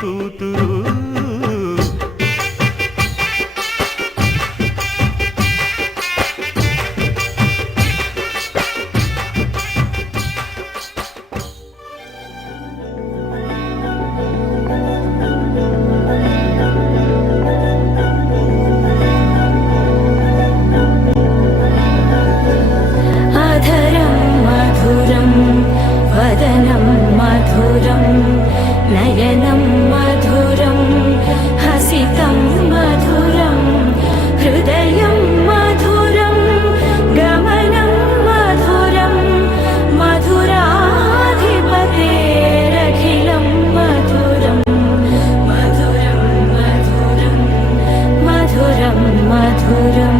కూతురు. వదనం మధురం నయనం మధురం హసితం మధురం హృదయం మధురం గమనం మధురం మధురాధిపతేరఖిలం మధురం మధురం మధురం మధురం మధురం.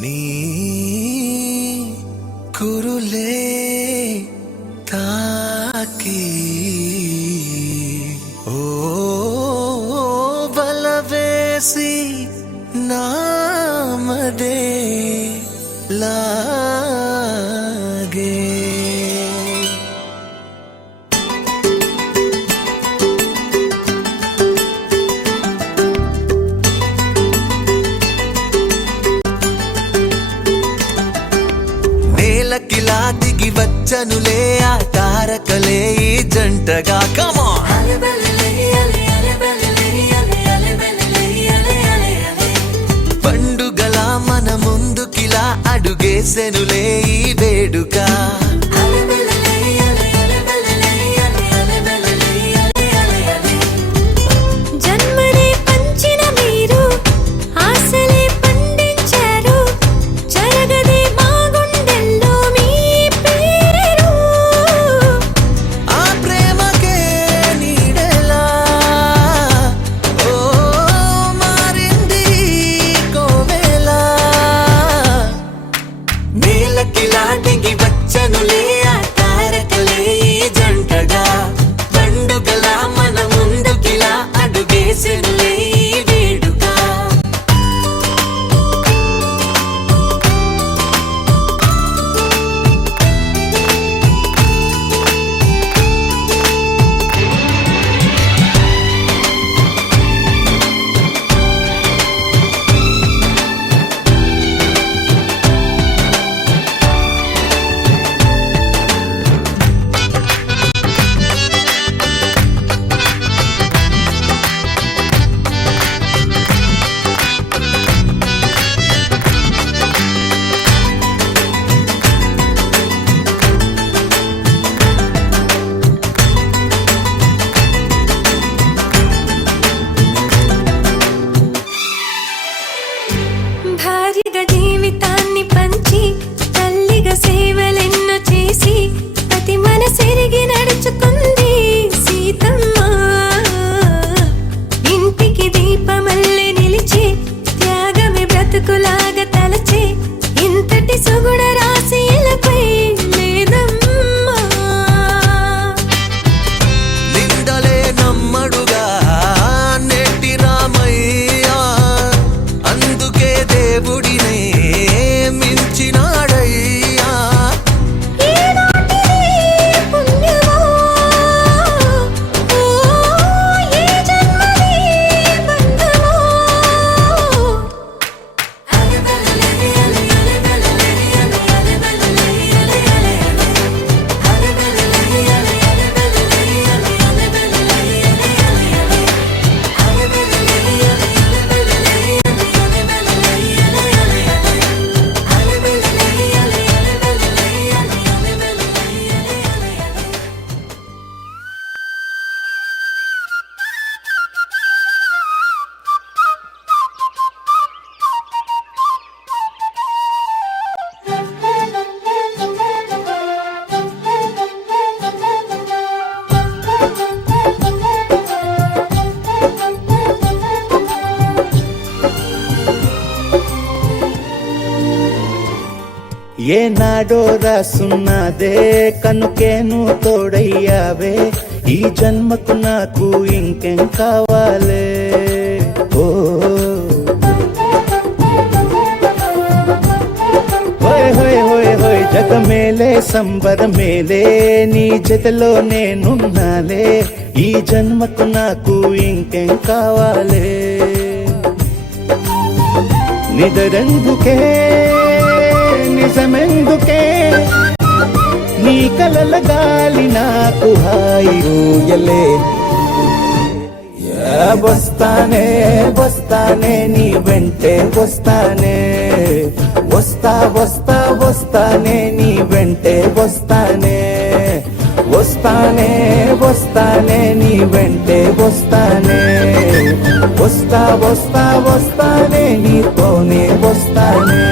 నీ కురులే తాకి ఓ బలవేసి నామదే లాగే నేలకిలా దిగి వచ్చనులే ఆ తారకలే ఈ జంటగా కమా పండుగల మన ముందుకిలా అడుగేసెనులే ఈ వేడుక నేలకిలా దిగి వచ్చను ఏనాడో రాసున్నదే కనుకేను తోడయ్యావే ఈ జన్మకు నాకు ఇంకేం కావాలే ఓ హోయ్ హోయ్ హోయ్ హోయ్ జగమేలే సంబరమేలే నీ జతలో నేనున్నాలే ఈ జన్మకు నాకు ఇంకేం కావాలే నిదరెందుకే నిజమెందుకే నీ కలల గాలి నాకు హాయిలే వస్తానే వస్తానే నీ వెంటే వస్తానే వస్తా వస్తా వస్తానే నీ వెంటే వస్తానే వస్తానే వస్తానే నీ వెంటే వస్తానే వస్తా వస్తా వస్తానే నీతోనే వస్తానే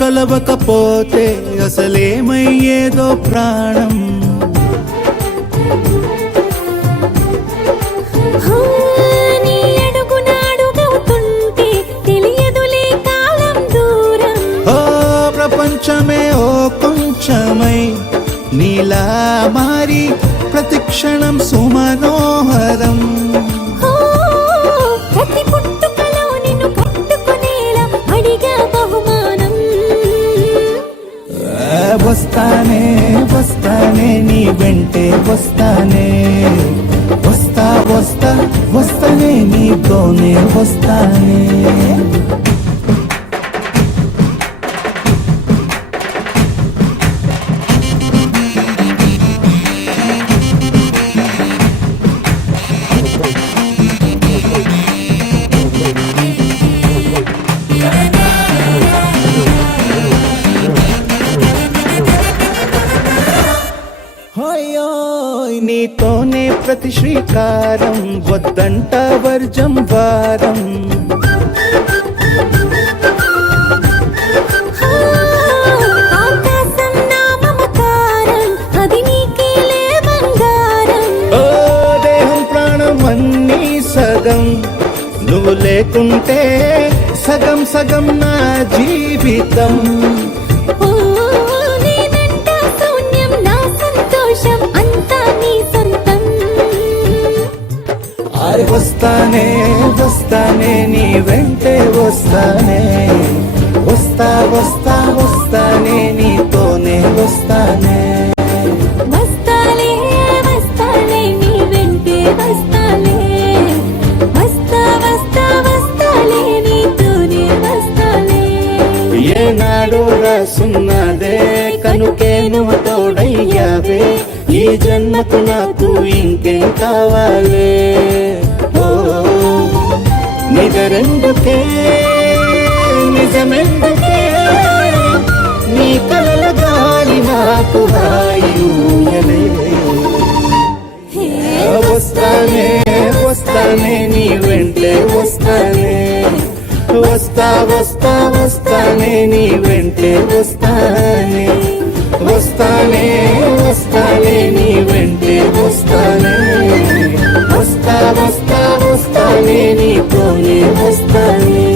కలవకపోతే అసలేమయ్యేదో ప్రాణం నీ అడుగునాడుగవుతుంటే తెలియదులే కాలం దూరం ఓ ప్రపంచమే ఓ కొంచెమై నీలా మారి ప్రతిక్షణం సుమనోహరం ప్రతి పుట్టుకలో నిన్ను కట్టుకునేలా అడిగా బహుమానం వస్తానే వస్తానే నీ వెంటే వస్తానే వస్తా వస్తా వస్తానే నీతోనే వస్తానే నీతోనే ప్రతి శ్రీకారం వద్దంట వర్జం వారం ఆకాశం నా మమకారం అది నీకేలే బంగారం ఓ దేహం ప్రాణం అన్నీ సగం నువ్వు లేకుంటే సగం సగం నా జీవితం వస్తానే వస్తానే నీ వెంటే వస్తానే వస్తా వస్తా వస్తానే నీతోనే వస్తానే వస్తాలే వస్తాలే నీ వెంటే వస్తాలే వస్తా వస్తా వస్తాలే నీతోనే వస్తాలే ఏనాడు రాసున్నదే కనుకే నువ్వు తోడయ్యావే ఈ జన్మకు నాకు ఇంకేం కావాలే నిజరెందుకే నిజమెందుకే నీ కలల గాలి నాకు హాయిలే వస్తానే వస్తానే నీ వెంటే వస్తానే వస్తా వస్తా వస్తానే నీ వెంటే వస్తానే వస్తానే వస్తానే నీ వెంటే వస్తానే వస్తా వస్తా వస్తానే నీతోనే వస్తానే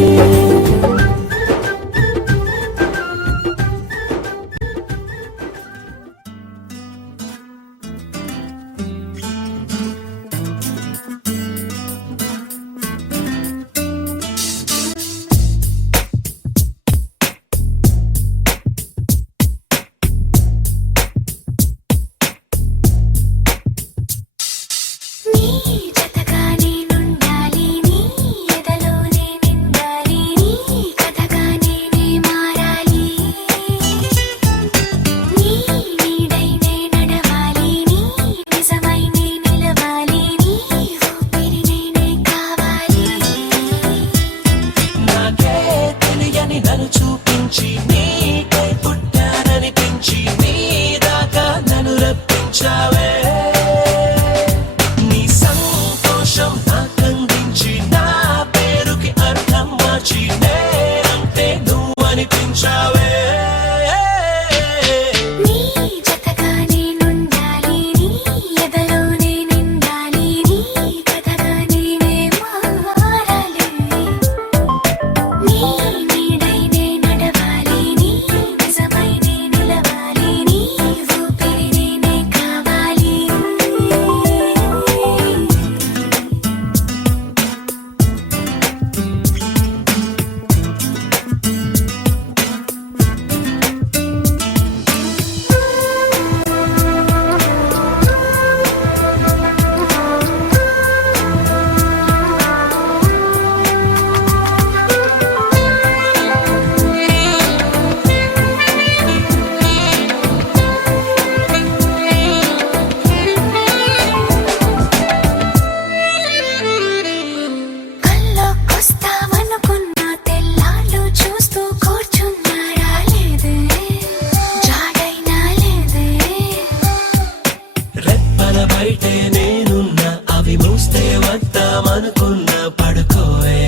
బయటే నేనున్నా అవి మూస్తే వద్దామనుకున్నా పడుకోవే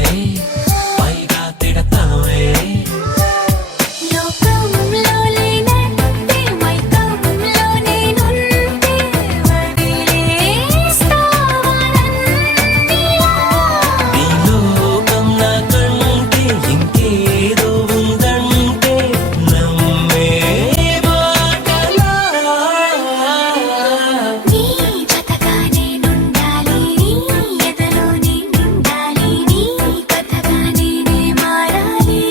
పైగా తిడతావే లోకంలో లేనంటే మైకంలో నేనుంటే వదిలేస్తావా నన్నిలా? ఈ లోకం నాకంటే ఇంకేదో ఉందంటే నమ్మే మాటలా నీ జతగా నేనుండాలి, నీ ఎదలో నేనుండాలి, నీ కథగా నేనే మారాలి.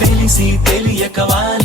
తెలిసి తెలియక వాన